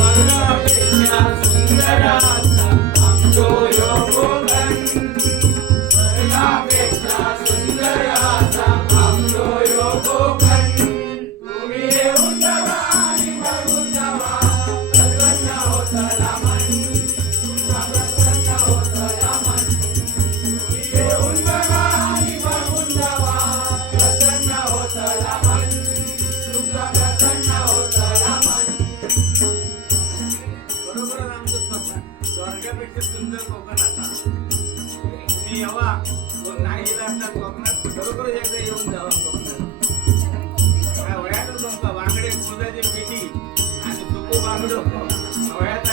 स्वर्गापेक्षा सुंदर असा आमचो ह्यो कोकण स्वर्गापेक्षा सुंदर असा आमचो ह्यो कोकण तुम्ही येऊन जावा आणि बघून जावा प्रसन्न होतला मन तुमचा प्रसन्न होतला मन तुम्ही येऊन बघा आणि बघून जावा प्रसन्न होतला मन तुमचा प्रसन्न होतला मन बरोबर आमचं स्वर्गापेक्षा सुंदर कोकण आता तुम्ही यावा कोण नाही गेला असणार कोकणात बरोबर एकदा येऊन जावा कोकणात काय वयातच जमतं बांगडे दुधाची पिठी आणि सुको बांगडो वयाचा